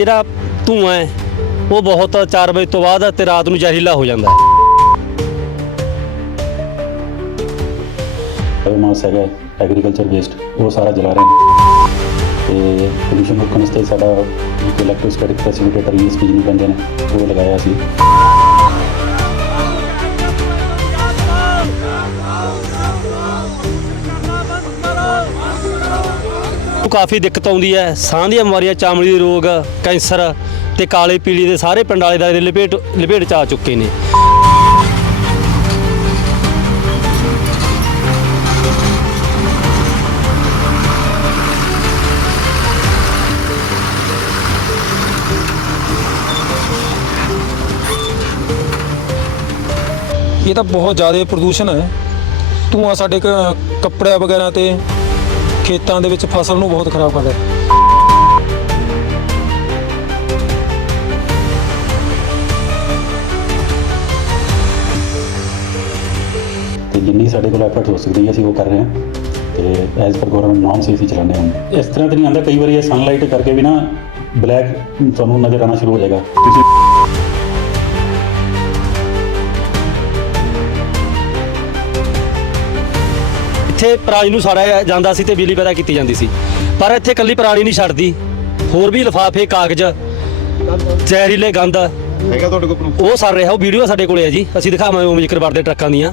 ਜਿਹੜਾ ਧੂਆਂ ਹੈ, ਉਹ ਬਹੁਤ 4 ਵਜੇ ਤੋਂ ਬਾਅਦ ਤੇ ਰਾਤ ਨੂੰ ਜ਼ਹਿਰੀਲਾ ਹੋ ਜਾਂਦਾ ਹੈ। ਬਾਇਓਮਾਸ ਹੈਗਾ ਐਗਰੀਕਲਚਰ ਵੇਸਟ ਉਹ ਸਾਰਾ ਜਲਾ ਰਹੇ ਨੇ। ਤੇ ਪੋਲੂਸ਼ਨ ਰੋਕਣ ਵਾਸਤੇ ਸਾਡਾ ਇੱਕ ਇਲੈਕਟ੍ਰੋਸਟੈਟਿਕ ਫੈਸਿਲਿਟੇਟਰ ਯੂਐਸਪੀ ਜਿਹਨੂੰ ਕਹਿੰਦੇ ਨੇ, ਉਹ ਲਗਾਇਆ ਸੀ। ਨੂੰ ਕਾਫੀ ਦਿੱਕਤ ਆਉਂਦੀ ਹੈ। ਸਾਹ ਦੀਆਂ ਬਿਮਾਰੀਆਂ, ਚਾਮੜੀ ਦੇ ਰੋਗ, ਕੈਂਸਰ ਤੇ ਕਾਲੇ ਪੀਲੀ ਦੇ ਸਾਰੇ ਪਿੰਡ ਵਾਲੇ ਦਾ ਇਹਦੇ ਲਪੇਟ ਲਪੇਟ ਚ ਆ ਚੁੱਕੇ ਨੇ। ਇਹ ਤਾਂ ਬਹੁਤ ਜ਼ਿਆਦਾ ਪ੍ਰਦੂਸ਼ਣ ਹੈ। ਧੂਆਂ ਸਾਡੇ ਕੱਪੜਿਆਂ ਵਗੈਰਾ ਤੇ ਖੇਤਾਂ ਦੇ ਵਿੱਚ ਫਸਲ ਨੂੰ ਬਹੁਤ ਖਰਾਬ ਕਰਦਾ ਹੈ ਤੇ ਜਿੰਨੀ ਸਾਡੇ ਕੋਲ ਐਫਰਟ ਹੋ ਸਕਦੀ ਹੈ ਅਸੀਂ ਉਹ ਕਰ ਰਹੇ ਹਾਂ। ਤੇ ਐਜ਼ ਪਰ ਗਵਰਨਮੈਂਟ ਨੋਰਮਸ ਅਸੀਂ ਚਲਾਉਂਦੇ ਹਾਂ। ਇਸ ਤਰ੍ਹਾਂ ਤਾਂ ਨਹੀਂ ਆਉਂਦਾ, ਕਈ ਵਾਰੀ ਇਹ ਸਨਲਾਈਟ ਕਰਕੇ ਵੀ ਨਾ ਬਲੈਕ ਤੁਹਾਨੂੰ ਨਜ਼ਰ ਆਉਣਾ ਸ਼ੁਰੂ ਹੋ ਜਾਏਗਾ। ਤੁਸੀਂ ਇੱਥੇ ਪਰਾਲੀ ਨੂੰ ਸਾੜਿਆ ਜਾਂਦਾ ਸੀ ਤੇ ਬਿਜਲੀ ਪੈਦਾ ਕੀਤੀ ਜਾਂਦੀ ਸੀ। ਪਰ ਇੱਥੇ ਕੱਲੀ ਪਰਾਲੀ ਨਹੀਂ ਛੱਡਦੀ। ਹੋਰ ਵੀ ਲਿਫਾਫੇ ਕਾਗਜ਼ ਜ਼ਹਿਰੀਲੇ ਗੰਦ ਹੈਗਾ ਤੁਹਾਡੇ ਕੋਲ ਪ੍ਰੂਫ ਉਹ ਸੜ ਰਿਹਾ ਉਹ ਵੀਡੀਓ ਸਾਡੇ ਕੋਲੇ ਹੈ ਜੀ। ਅਸੀਂ ਦਿਖਾਵਾਂਗੇ ਉਹ ਜ਼ਿਕਰ ਵਰਦੇ ਟਰੱਕਾਂ ਦੀਆਂ।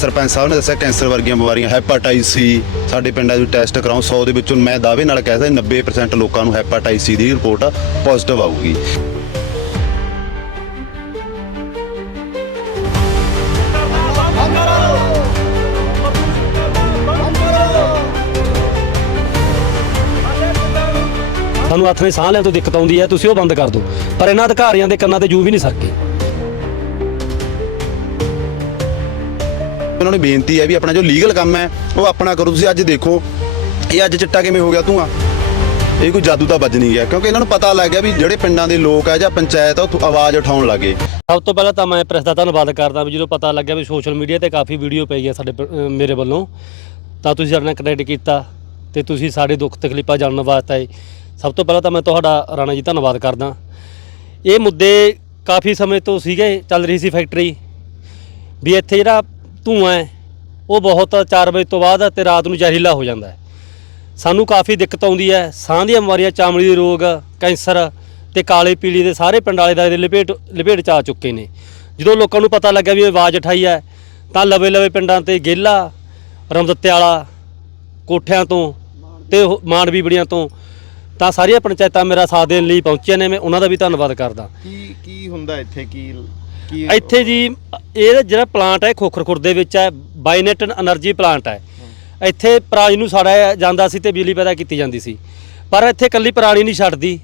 ਸਰਪੰਚ ਸਾਹਿਬ ਨੇ ਦੱਸਿਆ ਕੈਂਸਰ ਵਰਗੀਆਂ ਬਿਮਾਰੀਆਂ ਹੈਪਾਟਾਈਟਸ ਸੀ ਸਾਡੇ ਪਿੰਡਾਂ ਵਿੱਚ ਟੈਸਟ ਕਰਾਉਂ 100 ਦੇ ਵਿੱਚੋਂ ਮੈਂ ਦਾਅਵੇ ਨਾਲ ਕਹਿ ਸਕਦਾ 90% ਲੋਕਾਂ ਨੂੰ ਹੈਪਾਟਾਈਟਸ ਸੀ ਦੀ ਰਿਪੋਰਟ ਪੋਜ਼ਿਟਿਵ ਆਊਗੀ। ਸਾਨੂੰ ਹੱਥ ਨੇ ਸਾਹ ਲੈਣ ਤੋਂ ਦਿੱਕਤ ਆਉਂਦੀ ਹੈ, ਤੁਸੀਂ ਉਹ ਬੰਦ ਕਰ ਦਿਓ। ਪਰ ਇਹਨਾਂ ਅਧਿਕਾਰੀਆਂ ਦੇ ਕੰਨਾਂ ਤੇ ਜੂ ਵੀ ਨਹੀਂ ਸਰਕੇ। ਉਹਨਾਂ ਨੂੰ ਬੇਨਤੀ ਹੈ ਵੀ ਆਪਣਾ ਜੋ ਲੀਗਲ ਕੰਮ ਹੈ, ਉਹ ਆਪਣਾ ਕਰੋ। ਤੁਸੀਂ ਅੱਜ ਦੇਖੋ, ਇਹ ਅੱਜ ਚਿੱਟਾ ਕਿਵੇਂ ਹੋ ਗਿਆ ਧੂਆਂ? ਇਹ ਕੋਈ ਜਾਦੂ ਤਾਂ ਵੱਜ ਨਹੀਂ ਗਿਆ, ਕਿਉਂਕਿ ਇਹਨਾਂ ਨੂੰ ਪਤਾ ਲੱਗ ਗਿਆ ਵੀ ਜਿਹੜੇ ਪਿੰਡਾਂ ਦੇ ਲੋਕ ਆ ਜਾਂ ਪੰਚਾਇਤ ਆ ਉਹ ਆਵਾਜ਼ ਉਠਾਉਣ ਲੱਗੇ। ਸਭ ਤੋਂ ਪਹਿਲਾਂ ਤਾਂ ਮੈਂ ਪ੍ਰੈਸ ਦਾ ਧੰਨਵਾਦ ਕਰਦਾ ਵੀ ਜਦੋਂ ਪਤਾ ਲੱਗਿਆ ਵੀ ਸੋਸ਼ਲ ਮੀਡੀਆ ਤੇ ਕਾਫੀ ਵੀਡੀਓ ਪਈ ਹੈ ਸਾਡੇ ਮੇਰੇ ਵੱਲੋਂ, ਤਾਂ ਤੁਸੀਂ ਸਾਡੇ ਨਾਲ ਕਨੈਕਟ ਕੀਤਾ ਤੇ ਤੁਸੀਂ ਸਾਡੇ ਦੁੱਖ ਤਕਲੀਫਾਂ ਜਾਣਨ ਵਾਸਤੇ ਆਏ। ਸਭ ਤੋਂ ਪਹਿਲਾਂ ਤਾਂ ਮੈਂ ਤੁਹਾਡਾ ਰਾਣਾ ਜੀ ਧੰਨਵਾਦ ਕਰਦਾ। ਇਹ ਮੁੱਦੇ ਕਾਫੀ ਸਮੇਂ ਤੋਂ ਸੀਗੇ, ਚੱਲ ਰਹੀ ਸੀ ਫੈਕਟਰੀ ਵੀ ਇੱਥੇ ਜਿਹੜਾ ਧੂਆਂ ਹੈ ਉਹ ਬਹੁਤ 4 ਵਜੇ ਤੋਂ ਬਾਅਦ ਤੇ ਰਾਤ ਨੂੰ ਜ਼ਹਿਰੀਲਾ ਹੋ ਜਾਂਦਾ ਹੈ। ਸਾਨੂੰ ਕਾਫੀ ਦਿੱਕਤ ਆਉਂਦੀ ਹੈ। ਸਾਹ ਦੀਆਂ ਬਿਮਾਰੀਆਂ, ਚਾਮੜੀ ਦੇ ਰੋਗ, ਕੈਂਸਰ ਤੇ ਕਾਲੇ ਪੀਲੀ ਦੇ ਸਾਰੇ ਪਿੰਡ ਵਾਲੇ ਦਾ ਇਹਦੇ ਲਪੇਟ ਲਪੇਟ ਚ ਆ ਚੁੱਕੇ ਨੇ। ਜਦੋਂ ਲੋਕਾਂ ਨੂੰ ਪਤਾ ਲੱਗਾ ਵੀ ਇਹ ਆਵਾਜ਼ ਉਠਾਈ ਹੈ, ਤਾਂ ਲਵੇ ਲਵੇ ਪਿੰਡਾਂ ਤੇ ਗੇਲਾ, ਰਮਦੱਤੇ ਵਾਲਾ, ਕੋਠਿਆਂ ਤੋਂ ਤੇ ਉਹ ਮਾਨਵੀ ਬੜੀਆਂ ਤੋਂ, ਤਾਂ ਸਾਰੀਆਂ ਪੰਚਾਇਤਾਂ ਮੇਰਾ ਸਾਥ ਦੇਣ ਲਈ ਪਹੁੰਚੀਆਂ ਨੇ। ਮੈਂ ਉਹਨਾਂ ਦਾ ਵੀ ਧੰਨਵਾਦ ਕਰਦਾ। ਕੀ ਕੀ ਹੁੰਦਾ ਇੱਥੇ? ਕੀ ਇੱਥੇ ਜੀ ਇਹ ਜਿਹੜਾ ਪਲਾਂਟ ਹੈ ਖੋਖਰਖੁਰ ਦੇ ਵਿੱਚ ਹੈ ਬਾਇਨੈਟ એનર્ਜੀ ਪਲਾਂਟ ਹੈ। ਇੱਥੇ ਪਰਾਲੀ ਨੂੰ ਸਾੜਿਆ ਜਾਂਦਾ ਸੀ ਤੇ ਬਿਜਲੀ ਪੈਦਾ ਕੀਤੀ ਜਾਂਦੀ ਸੀ। ਪਰ ਇੱਥੇ ਕੱਲੀ ਪਰਾਲੀ ਨਹੀਂ ਛੱਡਦੀ।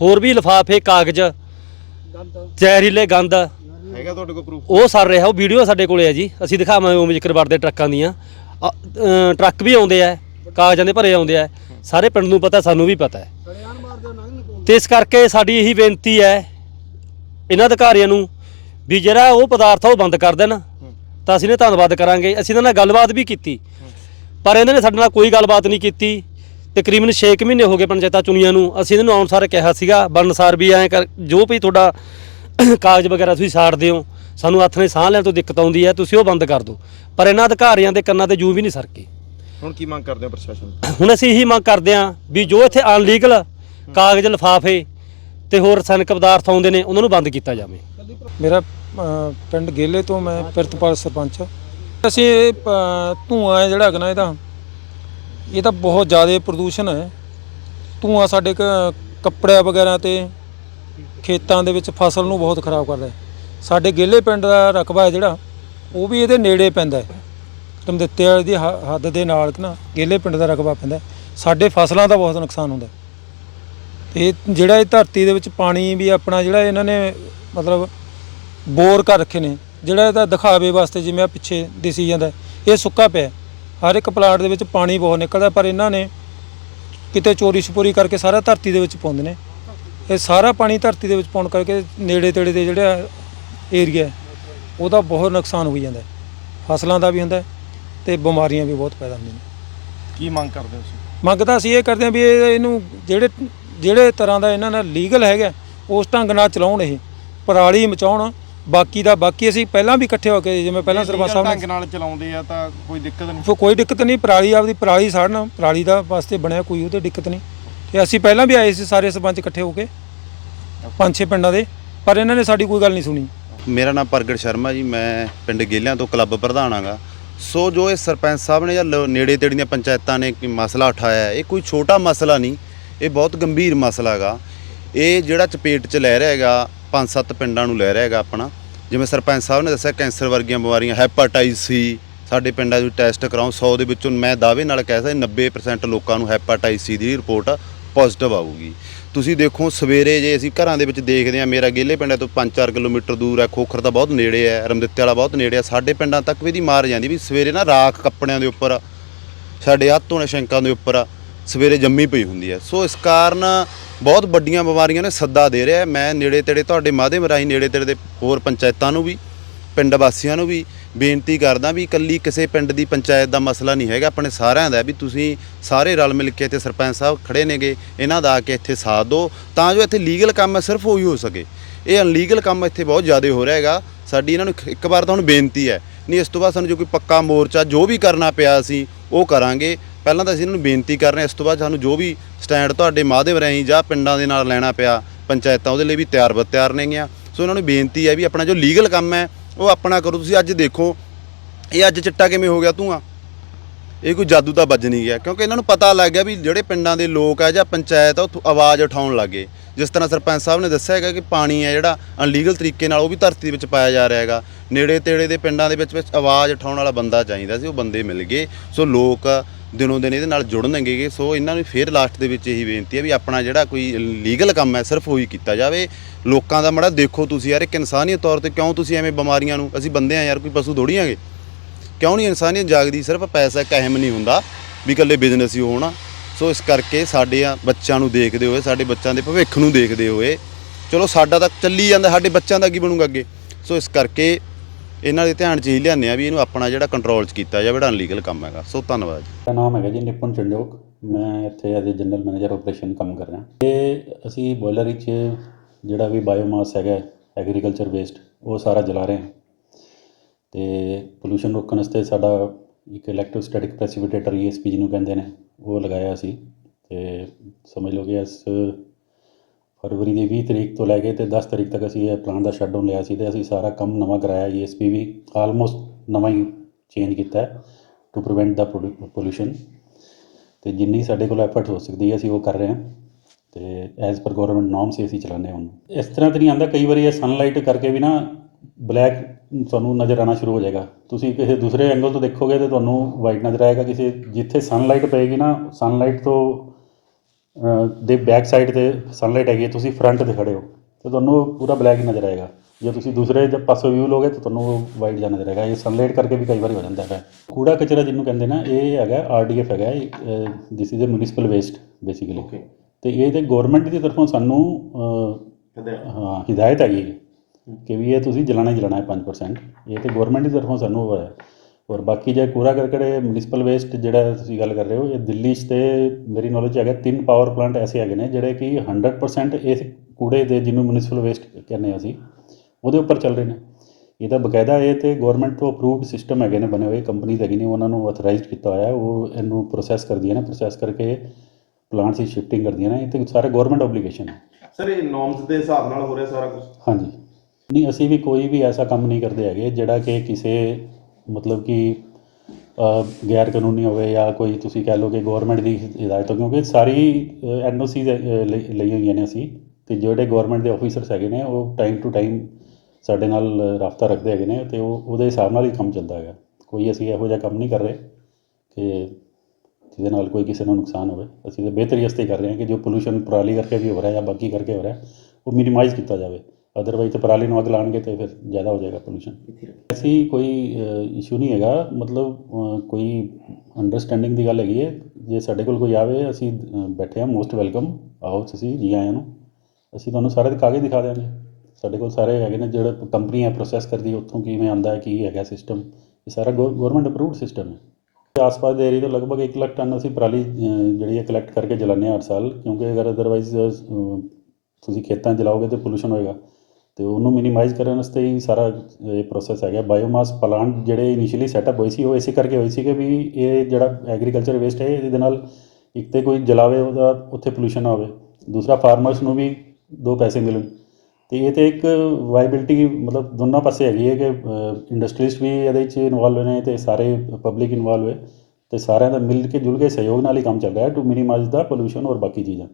ਹੋਰ ਵੀ ਲਿਫਾਫੇ ਕਾਗਜ਼ ਜ਼ਹਿਰੀਲੇ ਗੰਦ ਹੈਗਾ ਉਹ ਸਰ ਰਿਹਾ ਉਹ ਵੀਡੀਓ ਸਾਡੇ ਕੋਲੇ ਹੈ ਜੀ। ਅਸੀਂ ਦਿਖਾਵਾਂਗੇ ਉਹ ਜ਼ਿਕਰ ਵੜਦੇ ਟਰੱਕਾਂ ਦੀਆਂ। ਟਰੱਕ ਵੀ ਆਉਂਦੇ ਆ ਕਾਗਜ਼ਾਂ ਦੇ ਭਰੇ ਆਉਂਦੇ ਆ। ਸਾਰੇ ਪਿੰਡ ਨੂੰ ਪਤਾ ਸਾਨੂੰ ਵੀ ਪਤਾ ਹੈ। ਤੇ ਇਸ ਕਰਕੇ ਸਾਡੀ ਇਹੀ ਬੇਨਤੀ ਹੈ ਇਹਨਾਂ ਅਧਿਕਾਰੀਆਂ ਨੂੰ ਵੀ ਜਿਹੜਾ ਉਹ ਪਦਾਰਥ ਆ ਉਹ ਬੰਦ ਕਰ ਦੇਣ ਤਾਂ ਅਸੀਂ ਨੇ ਧੰਨਵਾਦ ਕਰਾਂਗੇ। ਅਸੀਂ ਇਹਨਾਂ ਨਾਲ ਗੱਲਬਾਤ ਵੀ ਕੀਤੀ। ਪਰ ਇਹਨਾਂ ਨੇ ਸਾਡੇ ਨਾਲ ਕੋਈ ਗੱਲਬਾਤ ਨਹੀਂ ਕੀਤੀ। ਤਕਰੀਬਨ 6 ਮਹੀਨੇ ਹੋ ਗਏ ਪੰਚਾਇਤਾਂ ਚੁਣੀਆਂ ਨੂੰ। ਅਸੀਂ ਇਹਨਾਂ ਨੂੰ ਆਉਣਸਾਰ ਕਿਹਾ ਸੀਗਾ ਬਣਨਸਾਰ ਵੀ ਐਂ ਕਰ ਜੋ ਵੀ ਤੁਹਾਡਾ ਕਾਗਜ਼ ਵਗੈਰਾ ਤੁਸੀਂ ਸਾੜਦੇ ਹੋ ਸਾਨੂੰ ਹੱਥ ਨੇ ਸਾਹ ਲੈਣ ਤੋਂ ਦਿੱਕਤ ਆਉਂਦੀ ਹੈ ਤੁਸੀਂ ਉਹ ਬੰਦ ਕਰ ਦਿਓ। ਪਰ ਇਹਨਾਂ ਅਧਿਕਾਰੀਆਂ ਦੇ ਕੰਨਾਂ ਤੇ ਜੂ ਵੀ ਨਹੀਂ ਸਰਕੇ। ਹੁਣ ਕੀ ਮੰਗ ਕਰਦੇ ਹੋ ਪ੍ਰਸ਼ਾਸਨ? ਹੁਣ ਅਸੀਂ ਇਹੀ ਮੰਗ ਕਰਦੇ ਹਾਂ ਵੀ ਜੋ ਇੱਥੇ ਅਨਲੀਗਲ ਕਾਗਜ਼ ਲਿਫਾਫੇ ਤੇ ਹੋਰ ਰਸਾਇਣਕ ਪਦਾਰਥ ਆਉਂਦੇ ਨੇ ਉਹਨਾਂ ਨੂੰ ਬੰਦ ਕੀਤਾ ਜਾਵੇ। ਮੇਰਾ ਪਿੰਡ ਗੇਲੇ ਤੋਂ ਮੈਂ ਪਿਰਤਪਾਲ ਸਰਪੰਚ ਅਸੀਂ ਇਹ ਅ, ਧੂਆਂ ਹੈ ਜਿਹੜਾ ਅਗਨਾ ਇਹਦਾ ਇਹ ਤਾਂ ਬਹੁਤ ਜ਼ਿਆਦਾ ਪ੍ਰਦੂਸ਼ਣ ਹੈ। ਧੂਆਂ ਸਾਡੇ ਕ- ਕੱਪੜਿਆਂ ਵਗੈਰਾ ਤੇ ਖੇਤਾਂ ਦੇ ਵਿੱਚ ਫਸਲ ਨੂੰ ਬਹੁਤ ਖਰਾਬ ਕਰਦਾ ਹੈ। ਸਾਡੇ ਗੇਲੇ ਪਿੰਡ ਦਾ ਰਕਬਾ ਹੈ ਜਿਹੜਾ ਉਹ ਵੀ ਇਹਦੇ ਨੇੜੇ ਪੈਂਦਾ ਹੈ। ਤਮਦਿੱਤੇ ਵਾਲੀ ਦੀ ਹੱਦ ਦੇ ਨਾਲ ਨਾ ਗੇਲੇ ਪਿੰਡ ਦਾ ਰਕਬਾ ਪੈਂਦਾ ਸਾਡੇ ਫਸਲਾਂ ਦਾ ਬਹੁਤ ਨੁਕਸਾਨ ਹੁੰਦਾ ਹੈ। ਤੇ ਇਹ ਜਿਹੜਾ ਇਹ ਧਰਤੀ ਦੇ ਵਿੱਚ ਪਾਣੀ ਵੀ ਆਪਣਾ ਜਿਹੜਾ ਇਹਨਾਂ ਨੇ ਮਤਲਬ ਬੋਰ ਕਰ ਰੱਖੇ ਨੇ ਜਿਹੜਾ ਇਹਦਾ ਦਿਖਾਵੇ ਵਾਸਤੇ ਜਿਵੇਂ ਆ ਪਿੱਛੇ ਦਿਸੀ ਜਾਂਦਾ ਇਹ ਸੁੱਕਾ ਪਿਆ ਹਰ ਇੱਕ ਪਲਾਟ ਦੇ ਵਿੱਚ ਪਾਣੀ ਬਹੁਤ ਨਿਕਲਦਾ ਪਰ ਇਹਨਾਂ ਨੇ ਕਿਤੇ ਚੋਰੀ ਛਪੋਰੀ ਕਰਕੇ ਸਾਰਾ ਧਰਤੀ ਦੇ ਵਿੱਚ ਪਾਉਂਦੇ ਨੇ। ਇਹ ਸਾਰਾ ਪਾਣੀ ਧਰਤੀ ਦੇ ਵਿੱਚ ਪਾਉਣ ਕਰਕੇ ਨੇੜੇ ਤੇੜੇ ਦੇ ਜਿਹੜਾ ਏਰੀਆ ਉਹਦਾ ਬਹੁਤ ਨੁਕਸਾਨ ਹੋਈ ਜਾਂਦਾ ਹੈ। ਫਸਲਾਂ ਦਾ ਵੀ ਹੁੰਦਾ ਹੈ ਤੇ ਬਿਮਾਰੀਆਂ ਵੀ ਬਹੁਤ ਪੈਦਾ ਹੁੰਦੀਆਂ ਨੇ। ਕੀ ਮੰਗ ਕਰਦੇ ਹੋ ਤੁਸੀਂ? ਮੰਗ ਤਾਂ ਅਸੀਂ ਇਹ ਕਰਦੇ ਹਾਂ ਵੀ ਇਹ ਇਹਨੂੰ ਜਿਹੜੇ ਜਿਹੜੇ ਤਰ੍ਹਾਂ ਦਾ ਇਹਨਾਂ ਨਾਲ ਲੀਗਲ ਹੈਗਾ ਉਸ ਢੰਗ ਨਾਲ ਚਲਾਉਣ ਇਹ ਪਰਾਲੀ ਮਚਾਉਣ ਬਾਕੀ ਦਾ ਬਾਕੀ ਅਸੀਂ ਪਹਿਲਾਂ ਵੀ ਇਕੱਠੇ ਹੋ ਕੇ ਜਿਵੇਂ ਪਹਿਲਾਂ ਸਰਪੰਚ ਸਾਹਿਬ ਢੰਗ ਨੇ ਨਾਲ ਚਲਾਉਂਦੇ ਆ ਤਾਂ ਕੋਈ ਦਿੱਕਤ ਨਹੀਂ। ਫਿਰ ਕੋਈ ਦਿੱਕਤ ਨਹੀਂ ਪਰਾਲੀ ਆਪਦੀ ਪਰਾਲੀ ਸਾੜਨ ਪਰਾਲੀ ਦਾ ਵਾਸਤੇ ਬਣਿਆ ਕੋਈ ਉਹਦੇ ਦਿੱਕਤ ਨਹੀਂ। ਤੇ ਅਸੀਂ ਪਹਿਲਾਂ ਵੀ ਆਏ ਸੀ ਸਾਰੇ ਸਰਪੰਚ ਇਕੱਠੇ ਹੋ ਕੇ ਪੰਜ ਛੇ ਪਿੰਡਾਂ ਦੇ ਪਰ ਇਹਨਾਂ ਨੇ ਸਾਡੀ ਕੋਈ ਗੱਲ ਨਹੀਂ ਸੁਣੀ। ਮੇਰਾ ਨਾਮ ਪ੍ਰਗਟ ਸ਼ਰਮਾ ਜੀ ਮੈਂ ਪਿੰਡ ਗੇਲਿਆਂ ਤੋਂ ਕਲੱਬ ਪ੍ਰਧਾਨ ਆਂਗਾ ਸੋ ਜੋ ਇਹ ਸਰਪੰਚ ਸਾਹਿਬ ਨੇ ਜਾਂ ਲ- ਨੇੜੇ ਤੇੜੀਆਂ ਪੰਚਾਇਤਾਂ ਨੇ ਮਸਲਾ ਉਠਾਇਆ ਹੈ, ਇਹ ਕੋਈ ਛੋਟਾ ਮਸਲਾ ਨਹੀਂ। ਇਹ ਬਹੁਤ ਗੰਭੀਰ ਮਸਲਾ ਹੈਗਾ। ਇਹ ਜਿਹੜਾ ਚਪੇਟ 'ਚ ਲੈ ਰਿਹਾ ਹੈਗਾ, ਪੰਜ ਸੱਤ ਪਿੰਡਾਂ ਨੂੰ ਲੈ ਰਿਹਾ ਹੈਗਾ ਆਪਣਾ। ਜਿਵੇਂ ਸਰਪੰਚ ਸਾਹਿਬ ਨੇ ਦੱਸਿਆ, ਕੈਂਸਰ ਵਰਗੀਆਂ ਬਿਮਾਰੀਆਂ ਹੈਪਾਟਾਈਟਸ ਸੀ ਸਾਡੇ ਪਿੰਡਾਂ 'ਚ ਟੈਸਟ ਕਰਾਉਂ 100 ਦੇ ਵਿੱਚੋਂ ਮੈਂ ਦਾਅਵੇ ਨਾਲ ਕਹਿ ਸਕਦਾ 90% ਲੋਕਾਂ ਨੂੰ ਹੈਪਾਟਾਈਟਸ ਸੀ ਦੀ ਰਿਪੋਰਟ ਪੋਜ਼ਿਟਿਵ ਆਊਗੀ। ਤੁਸੀਂ ਦੇਖੋ, ਸਵੇਰੇ ਜੇ ਅਸੀਂ ਘਰਾਂ ਦੇ ਵਿੱਚ ਦੇਖਦੇ ਆ ਮੇਰਾ ਗੇਲੇ ਪਿੰਡ ਤੋਂ 5-4 ਕਿਲੋਮੀਟਰ ਦੂਰ ਹੈ, ਖੋਖਰ ਦਾ ਬਹੁਤ ਨੇੜੇ ਹੈ, ਰਮਦਿੱਤੇ ਵਾਲਾ ਬਹੁਤ ਨੇੜੇ ਹੈ। ਸਾਡੇ ਪਿੰਡਾਂ ਤੱਕ ਵੀ ਦੀ ਮਾਰ ਜਾਂਦੀ ਵੀ ਸਵੇਰੇ ਨਾ ਰਾਖ ਕੱਪੜਿਆਂ ਦੇ ਉੱਪਰ, ਸਾਡੇ ਹੱਥ ਧੋਣੇ ਸ਼ੰਕਾਂ ਦੇ ਉੱਪਰ ਸਵੇਰੇ ਜੰਮੀ ਪਈ ਹੁੰਦੀ ਹੈ। ਸੋ ਇਸ ਕਾਰਨ ਬਹੁਤ ਵੱਡੀਆਂ ਬਿਮਾਰੀਆਂ ਨੇ ਸੱਦਾ ਦੇ ਰਿਹਾ ਮੈਂ ਨੇੜੇ ਤੇੜੇ ਤੁਹਾਡੇ ਮਾਧਿਅਮ ਰਾਹੀਂ ਨੇੜੇ ਤੇੜੇ ਦੇ ਹੋਰ ਪੰਚਾਇਤਾਂ ਨੂੰ ਵੀ, ਪਿੰਡ ਵਾਸੀਆਂ ਨੂੰ ਵੀ ਬੇਨਤੀ ਕਰਦਾ ਵੀ ਇਕੱਲੀ ਕਿਸੇ ਪਿੰਡ ਦੀ ਪੰਚਾਇਤ ਦਾ ਮਸਲਾ ਨਹੀਂ ਹੈਗਾ। ਆਪਣੇ ਸਾਰਿਆਂ ਦਾ ਵੀ ਤੁਸੀਂ ਸਾਰੇ ਰਲ ਮਿਲ ਕੇ ਇੱਥੇ ਸਰਪੰਚ ਸਾਹਿਬ ਖੜੇ ਨੇਗੇ। ਇਹਨਾਂ ਦਾ ਆ ਕੇ ਇੱਥੇ ਸਾਥ ਦਿਓ। ਤਾਂ ਜੋ ਇੱਥੇ ਲੀਗਲ ਕੰਮ ਹੈ, ਸਿਰਫ ਉਹੀ ਹੋ ਸਕੇ। ਇਹ ਅਨਲੀਗਲ ਕੰਮ ਇੱਥੇ ਬਹੁਤ ਜ਼ਿਆਦਾ ਹੋ ਰਿਹਾ ਹੈਗਾ। ਸਾਡੀ ਇਹਨਾਂ ਨੂੰ ਇੱਕ- ਇੱਕ ਵਾਰ ਤਾਂ ਹੁਣ ਬੇਨਤੀ ਹੈ। ਨਹੀਂ, ਇਸ ਤੋਂ ਬਾਅਦ ਸਾਨੂੰ ਜੋ ਕੋਈ ਪੱਕਾ ਮੋਰਚਾ ਜੋ ਵੀ ਕਰਨਾ ਪਿਆ ਅਸੀਂ ਉਹ ਕਰਾਂਗੇ। ਪਹਿਲਾਂ ਤਾਂ ਅਸੀਂ ਇਹਨਾਂ ਨੂੰ ਬੇਨਤੀ ਕਰ ਰਹੇ ਹਾਂ, ਇਸ ਤੋਂ ਬਾਅਦ ਸਾਨੂੰ ਜੋ ਵੀ ਸਟੈਂਡ ਤੁਹਾਡੇ ਮਾਧਿਅਮ ਰਾਹੀਂ ਜਾਂ ਪਿੰਡਾਂ ਦੇ ਨਾਲ ਲੈਣਾ ਪਿਆ, ਪੰਚਾਇਤਾਂ ਉਹਦੇ ਲਈ ਵੀ ਤਿਆਰ ਬਤ ਤਿਆਰ ਨੇਗੀਆਂ ਸੋ ਉਹਨਾਂ ਨੂੰ ਬੇਨਤੀ ਹੈ ਵੀ ਆਪਣਾ ਜੋ ਲੀਗਲ ਕੰਮ ਹੈ, ਉਹ ਆਪਣਾ ਕਰੋ। ਤੁਸੀਂ ਅੱਜ ਦੇਖੋ, ਇਹ ਅੱਜ ਚਿੱਟਾ ਕਿਵੇਂ ਹੋ ਗਿਆ ਤੂੰ ਇਹ ਕੋਈ ਜਾਦੂ ਤਾਂ ਵੱਜ ਨਹੀਂ ਗਿਆ, ਕਿਉਂਕਿ ਇਹਨਾਂ ਨੂੰ ਪਤਾ ਲੱਗ ਗਿਆ ਵੀ ਜਿਹੜੇ ਪਿੰਡਾਂ ਦੇ ਲੋਕ ਆ ਜਾਂ ਪੰਚਾਇਤ ਆ, ਉੱਥੋਂ ਆਵਾਜ਼ ਉਠਾਉਣ ਲੱਗੇ ਜਿਸ ਤਰ੍ਹਾਂ ਸਰਪੰਚ ਸਾਹਿਬ ਨੇ ਦੱਸਿਆ ਹੈਗਾ ਕਿ ਪਾਣੀ ਹੈ ਜਿਹੜਾ ਅਨਲੀਗਲ ਤਰੀਕੇ ਨਾਲ ਉਹ ਵੀ ਧਰਤੀ ਦੇ ਵਿੱਚ ਪਾਇਆ ਜਾ ਰਿਹਾ ਹੈਗਾ। ਨੇੜੇ ਤੇੜੇ ਦੇ ਪਿੰਡਾਂ ਦੇ ਵਿੱਚ ਵਿੱਚ ਆਵਾਜ਼ ਉਠਾਉਣ ਵਾਲਾ ਬੰਦਾ ਚਾਹੀਦਾ ਸੀ, ਉਹ ਬੰਦੇ ਮਿਲ ਗਏ। ਸੋ ਲੋਕ ਦਿਨੋਂ ਦਿਨ ਇਹਦੇ ਨਾਲ ਜੁੜਨਗੇ ਸੋ ਇਹਨਾਂ ਨੂੰ ਫੇਰ ਲਾਸਟ ਦੇ ਵਿੱਚ ਇਹੀ ਬੇਨਤੀ ਹੈ ਵੀ ਆਪਣਾ ਜਿਹੜਾ ਕੋਈ ਲੀਗਲ ਕੰਮ ਹੈ, ਸਿਰਫ ਉਹੀ ਕੀਤਾ ਜਾਵੇ। ਲੋਕਾਂ ਦਾ ਮੜਾ ਦੇਖੋ ਤੁਸੀਂ ਯਾਰ, ਇੱਕ ਇਨਸਾਨੀਅਤ ਤੌਰ ਤੇ ਕਿਉਂ ਤੁਸੀਂ ਐਵੇਂ ਬਿਮਾਰੀਆਂ ਨੂੰ, ਅਸੀਂ ਬੰਦੇ ਆ ਯਾਰ, ਕੋਈ ਪਸ਼ੂ ਥੋੜ੍ਹੀ ਕਿਉਂ ਨਹੀਂ ਇਨਸਾਨੀਅਤ ਜਾਗਦੀ? ਸਿਰਫ ਪੈਸਾ ਇੱਕ ਅਹਿਮ ਨਹੀਂ ਹੁੰਦਾ ਵੀ ਇਕੱਲੇ ਬਿਜ਼ਨਸ ਹੀ ਹੋਣਾ। ਸੋ ਇਸ ਕਰਕੇ ਸਾਡੇ ਆ ਬੱਚਿਆਂ ਨੂੰ ਦੇਖਦੇ ਹੋਏ, ਸਾਡੇ ਬੱਚਿਆਂ ਦੇ ਭਵਿੱਖ ਨੂੰ ਦੇਖਦੇ ਹੋਏ, ਚਲੋ ਸਾਡਾ ਤਾਂ ਚੱਲੀ ਜਾਂਦਾ, ਸਾਡੇ ਬੱਚਿਆਂ ਦਾ ਕੀ ਬਣੂਗਾ ਅੱਗੇ? ਸੋ ਇਸ ਕਰਕੇ ਇਹਨਾਂ ਦੇ ਧਿਆਨ 'ਚ ਹੀ ਲਿਆਉਂਦੇ ਆ ਵੀ ਇਹਨੂੰ ਆਪਣਾ ਜਿਹੜਾ ਕੰਟਰੋਲ 'ਚ ਕੀਤਾ ਜਾਵੇ, ਜਿਹੜਾ ਅਨਲੀਗਲ ਕੰਮ ਹੈਗਾ। ਸੋ ਧੰਨਵਾਦ ਜੀ। ਮੇਰਾ ਨਾਮ ਹੈਗਾ ਜੀ ਨਿਪੁੰਨ ਚੰਡੋਕ ਮੈਂ ਇੱਥੇ ਐਜ਼ ਜਨਰਲ ਮੈਨੇਜਰ ਆਪਰੇਸ਼ਨ ਕੰਮ ਕਰ ਰਿਹਾ। ਇਹ ਅਸੀਂ ਬੋਇਲਰ ਵਿੱਚ ਜਿਹੜਾ ਵੀ ਬਾਇਓਮਾਸ ਹੈਗਾ ਐਗਰੀਕਲਚਰ ਵੇਸਟ ਉਹ ਸਾਰਾ ਜਲਾ ਰਹੇ ਹਾਂ। ਅਤੇ ਪੋਲਿਊਸ਼ਨ ਰੋਕਣ ਵਾਸਤੇ ਸਾਡਾ ਇੱਕ ਇਲੈਕਟ੍ਰੋਸਟੈਟਿਕ ਪ੍ਰੈਸਿਪੀਟੇਟਰ ESP ਜਿਹਨੂੰ ਕਹਿੰਦੇ ਨੇ, ਉਹ ਲਗਾਇਆ ਅਸੀਂ ਅਤੇ ਸਮਝ ਲਓ ਕਿ ਇਸ ਫਰਵਰੀ ਦੀ ਵੀਹ ਤਰੀਕ ਤੋਂ ਲੈ ਕੇ ਅਤੇ ਦਸ ਤਰੀਕ ਤੱਕ ਅਸੀਂ ਇਹ ਪਲਾਂਟ ਦਾ ਸ਼ਟਡਾਊਨ ਲਿਆ ਸੀ ਅਤੇ ਅਸੀਂ ਸਾਰਾ ਕੰਮ ਨਵਾਂ ਕਰਾਇਆ ਪੀ ਵੀ ਆਲਮੋਸਟ ਨਵਾਂ ਹੀ ਚੇਂਜ ਕੀਤਾ ਟੂ ਪ੍ਰੀਵੈਂਟ ਦਾ ਪੋਲਿਊਸ਼ਨ ਅਤੇ ਜਿੰਨੀ ਸਾਡੇ ਕੋਲ ਐਫਰਟ ਹੋ ਸਕਦੀ ਹੈ ਅਸੀਂ ਉਹ ਕਰ ਰਹੇ ਹਾਂ ਅਤੇ ਐਜ਼ ਪਰ ਗਵਰਨਮੈਂਟ ਨਾਰਮਸ ਅਸੀਂ ਚਲਾਉਂਦੇ ਹਾਂ ਉਹਨੂੰ ਇਸ ਤਰ੍ਹਾਂ ਤਾਂ ਨਹੀਂ ਆਉਂਦਾ, ਕਈ ਵਾਰੀ ਇਹ ਸਨਲਾਈਟ ਕਰਕੇ ਵੀ ਨਾ ਬਲੈਕ ਤੁਹਾਨੂੰ ਨਜ਼ਰ ਆਉਣਾ ਸ਼ੁਰੂ ਹੋ ਜਾਏਗਾ। ਤੁਸੀਂ ਕਿਸੇ ਦੂਸਰੇ ਐਂਗਲ ਤੋਂ ਦੇਖੋਗੇ ਤੇ ਤੁਹਾਨੂੰ ਵਾਈਟ ਨਜ਼ਰ ਆਏਗਾ। ਕਿਸੇ ਜਿੱਥੇ ਸਨਲਾਈਟ ਪਏਗੀ ਨਾ ਸਨਲਾਈਟ ਤੋਂ ਦੇ ਬੈਕ ਸਾਈਡ ਤੇ ਸਨਲਾਈਟ ਹੈਗੀ ਤੁਸੀਂ ਫਰੰਟ ਤੇ ਖੜੇ ਹੋ ਤੇ ਤੁਹਾਨੂੰ ਪੂਰਾ ਬਲੈਕ ਹੀ ਨਜ਼ਰ ਆਏਗਾ। ਜੇ ਤੁਸੀਂ ਦੂਸਰੇ ਜ- ਪਾਸੋਂ ਵਿਊ ਲੋਗੇ ਤਾਂ ਤੁਹਾਨੂੰ ਵਾਈਟ ਨਜ਼ਰ ਆਏਗਾ। ਇਹ ਸਨਲਾਈਟ ਕਰਕੇ ਵੀ ਕਈ ਵਾਰੀ ਹੋ ਜਾਂਦਾ ਹੈ ਕੂੜਾ ਕਚਰਾ ਜਿਹਨੂੰ ਕਹਿੰਦੇ ਨਾ ਇਹ ਹੈਗਾ ਆਰਡੀਐਫ ਹੈਗਾ this is a municipal waste basically ਤੇ ਇਹ ਤੇ ਗਵਰਨਮੈਂਟ ਦੀ ਤਰਫੋਂ ਸਾਨੂੰ ਹਾਂ ਹਦਾਇਤ ਹੈਗੀ ਹੈ। ਕਿ ਵੀ ਇਹ ਤੁਸੀਂ ਜਲਾਣਾ ਹੀ ਜਲਾਣਾ ਹੈ 5% ਇਹ ਤੇ ਗਵਰਨਮੈਂਟ ਦੀ ਤਰਫੋਂ ਸਾਨੂੰ ਉਹ ਹੈ। ਔਰ ਬਾਕੀ ਜੇ ਕੂੜਾ ਕਰਕੜੇ ਮਿਊਨਿਸਪਲ ਵੇਸਟ ਜਿਹੜਾ ਤੁਸੀਂ ਗੱਲ ਕਰ ਰਹੇ ਹੋ ਇਹ ਦਿੱਲੀ 'ਚ ਤੇ ਮੇਰੀ ਨੌਲੇਜ ਹੈਗਾ ਤਿੰਨ ਪਾਵਰ ਪਲਾਂਟ ਐਸੇ ਹੈਗੇ ਨੇ ਜਿਹੜੇ ਕਿ 100% ਇਸ ਕੂੜੇ ਦੇ ਜਿਹਨੂੰ ਮਿਊਨਿਸਪਲ ਵੇਸਟ ਕਹਿੰਦੇ ਹਾਂ ਅਸੀਂ ਉਹਦੇ ਉੱਪਰ ਚੱਲ ਰਹੇ ਨੇ। ਇਹ ਤਾਂ ਬਕਾਇਦਾ ਇਹ ਤੇ ਗਵਰਨਮੈਂਟ ਤੋਂ ਅਪਰੂਵਡ ਸਿਸਟਮ ਹੈਗੇ ਨੇ ਬਣੇ ਹੋਏ ਕੰਪਨੀਜ਼ ਹੈਗੀ ਨੇ ਉਹਨਾਂ ਨੂੰ ਆਥੋਰਾਈਜ਼ਡ ਕੀਤਾ ਹੋਇਆ ਉਹ ਇਹਨੂੰ ਪ੍ਰੋਸੈਸ ਕਰਦੀਆਂ ਨੇ ਪ੍ਰੋਸੈਸ ਕਰਕੇ ਪਲਾਂਟਸ ਦੀ ਸ਼ਿਫਟਿੰਗ ਕਰਦੀਆਂ ਨੇ। ਇਹ ਤੇ ਸਾਰੇ ਗਵਰਨਮੈਂਟ ਆਬਲੀਗੇਸ਼ਨ ਹੈ। ਸਰ ਇਹ ਨੋਰਮਸ ਦੇ ਹਿਸਾਬ ਨਾਲ ਹੋ ਰਿਹਾ ਸਾਰਾ ਕੁਝ ਹਾਂਜੀ। ਨਹੀਂ, ਅਸੀਂ ਵੀ ਕੋਈ ਵੀ ਐਸਾ ਕੰਮ ਨਹੀਂ ਕਰਦੇ ਹੈਗੇ ਜਿਹੜਾ ਕਿ ਕਿਸੇ, ਮਤਲਬ ਕਿ ਗੈਰ ਕਾਨੂੰਨੀ ਹੋਵੇ ਜਾਂ ਕੋਈ ਤੁਸੀਂ ਕਹਿ ਲਓ ਕਿ ਗਵਰਨਮੈਂਟ ਦੀ ਹਿਦਾਇਤ ਹੋ ਕਿਉਂਕਿ ਸਾਰੀ ਐਨਓਸੀ ਲਈ ਹੋਈਆਂ ਨੇ ਅਸੀਂ ਤੇ ਜਿਹੜੇ ਗਵਰਨਮੈਂਟ ਦੇ ਆਫੀਸਰਸ ਹੈਗੇ ਨੇ ਉਹ ਟਾਈਮ ਟੂ ਟਾਈਮ ਸਾਡੇ ਨਾਲ ਰਾਬਤਾ ਰੱਖਦੇ ਹੈਗੇ ਨੇ ਤੇ ਉਹ, ਉਹਦੇ ਹਿਸਾਬ ਨਾਲ ਹੀ ਕੰਮ ਚੱਲਦਾ ਹੈਗਾ। ਕੋਈ ਅਸੀਂ ਇਹੋ ਜਿਹਾ ਕੰਮ ਨਹੀਂ ਕਰ ਰਹੇ ਕਿ ਜਿਹਦੇ ਨਾਲ ਕੋਈ ਕਿਸੇ ਨੂੰ ਨੁਕਸਾਨ ਹੋਵੇ। ਅਸੀਂ ਤਾਂ ਬਿਹਤਰੀ ਵਾਸਤੇ ਕਰ ਰਹੇ ਹਾਂ ਕਿ ਜੋ ਪੋਲੂਸ਼ਨ ਪਰਾਲੀ ਕਰਕੇ ਵੀ ਹੋ ਰਿਹਾ ਜਾਂ ਬਾਕੀ ਕਰਕੇ ਹੋ ਰਿਹਾ, ਉਹ ਮਿਨੀਮਾਈਜ਼ ਕੀਤਾ ਜਾਵੇ। ਅਦਰਵਾਈਜ਼ ਤਾਂ ਪਰਾਲੀ ਨੂੰ ਅੱਗ ਲਾਣਗੇ ਤੇ ਫਿਰ ਜ਼ਿਆਦਾ ਹੋ ਜਾਏਗਾ ਪੋਲੂਸ਼ਨ ਐਸੀ ਕੋਈ ਇਸ਼ੂ ਨਹੀਂ ਹੈਗਾ। ਮਤਲਬ ਕੋਈ ਅੰਡਰਸਟੈਂਡਿੰਗ ਦੀ ਗੱਲ ਹੈਗੀ ਹੈ। ਜੇ ਸਾਡੇ ਕੋਲ ਕੋਈ ਆਵੇ ਅਸੀਂ ਬੈਠੇ ਹਾਂ ਮੋਸਟ ਵੈਲਕਮ ਆਓ ਤੁਸੀਂ ਜੀ ਆਇਆਂ ਨੂੰ। ਅਸੀਂ ਤੁਹਾਨੂੰ ਸਾਰੇ ਕਾਗਜ਼ ਦਿਖਾ ਦਿਆਂਗੇ। ਸਾਡੇ ਕੋਲ ਸਾਰੇ ਹੈਗੇ ਨੇ ਜਿਹੜਾ ਕੰਪਨੀ ਹੈ ਪ੍ਰੋਸੈਸ ਕਰਦੀ ਉੱਥੋਂ ਕਿਵੇਂ ਆਂਦਾ ਹੈ ਕੀ ਹੈਗਾ ਸਿਸਟਮ ਇਹ ਸਾਰਾ ਗਵਰਨਮੈਂਟ ਅਪਰੂਵਡ ਸਿਸਟਮ ਹੈ। ਆਸ-ਪਾਸ ਦੇ ਏਰੀਆ ਤੋਂ ਲਗਭਗ 1 ਲੱਖ ਟਨ ਅਸੀਂ ਪਰਾਲੀ ਜਿਹੜੀ ਹੈ ਕਲੈਕਟ ਕਰਕੇ ਜਲਾਉਂਦੇ ਹਾਂ ਹਰ ਸਾਲ। ਕਿਉਂਕਿ ਅਗਰ ਅਦਰਵਾਈਜ਼ ਤੁਸੀਂ ਖੇਤਾਂ ਜਲਾਓਗੇ ਤੇ ਪੋਲੂਸ਼ਨ ਹੋਏਗਾ। ਅਤੇ ਉਹਨੂੰ ਮਿਨੀਮਾਈਜ਼ ਕਰਨ ਵਾਸਤੇ ਹੀ ਸਾਰਾ ਇਹ ਪ੍ਰੋਸੈਸ ਹੈਗਾ। ਬਾਇਓਮਾਸ ਪਲਾਂਟ ਜਿਹੜੇ ਇਨੀਸ਼ੀਅਲੀ ਸੈਟਅਪ ਹੋਏ ਸੀ, ਉਹ ਇਸੇ ਕਰਕੇ ਹੋਏ ਸੀ ਕਿ ਵੀ ਇਹ ਜਿਹੜਾ ਐਗਰੀਕਲਚਰ ਵੇਸਟ ਹੈ, ਇਹਦੇ ਨਾਲ ਇੱਕ ਤੇ ਕੋਈ ਜਲਾਵੇ ਉਹਦਾ ਉੱਥੇ ਪੋਲੂਸ਼ਨ ਨਾ ਹੋਵੇ। ਦੂਸਰਾ ਫਾਰਮਰਸ ਨੂੰ ਵੀ ਦੋ ਪੈਸੇ ਮਿਲਣ। ਤੇ ਇਹ ਤੇ ਇੱਕ ਵਾਇਬਿਲਟੀ ਮਤਲਬ ਦੋਨਾਂ ਪਾਸੇ ਹੈਗੀ ਹੈ ਕਿ ਇੰਡਸਟਰੀਜ਼ ਵੀ ਇਹਦੇ ਵਿੱਚ ਇਨਵੋਲਵ ਨੇ ਤੇ ਸਾਰੇ ਪਬਲਿਕ ਇਨਵੋਲਵ ਹੈ ਤੇ ਸਾਰਿਆਂ ਦਾ ਮਿਲ ਕੇ ਜੁਲ ਕੇ ਸਹਿਯੋਗ ਨਾਲ ਹੀ ਕੰਮ ਚੱਲ ਰਿਹਾ ਟੂ ਮਿਨੀਮਾਈਜ਼ ਦਾ ਪੋਲੂਸ਼ਨ ਔਰ ਬਾਕੀ ਚੀਜ਼ਾਂ।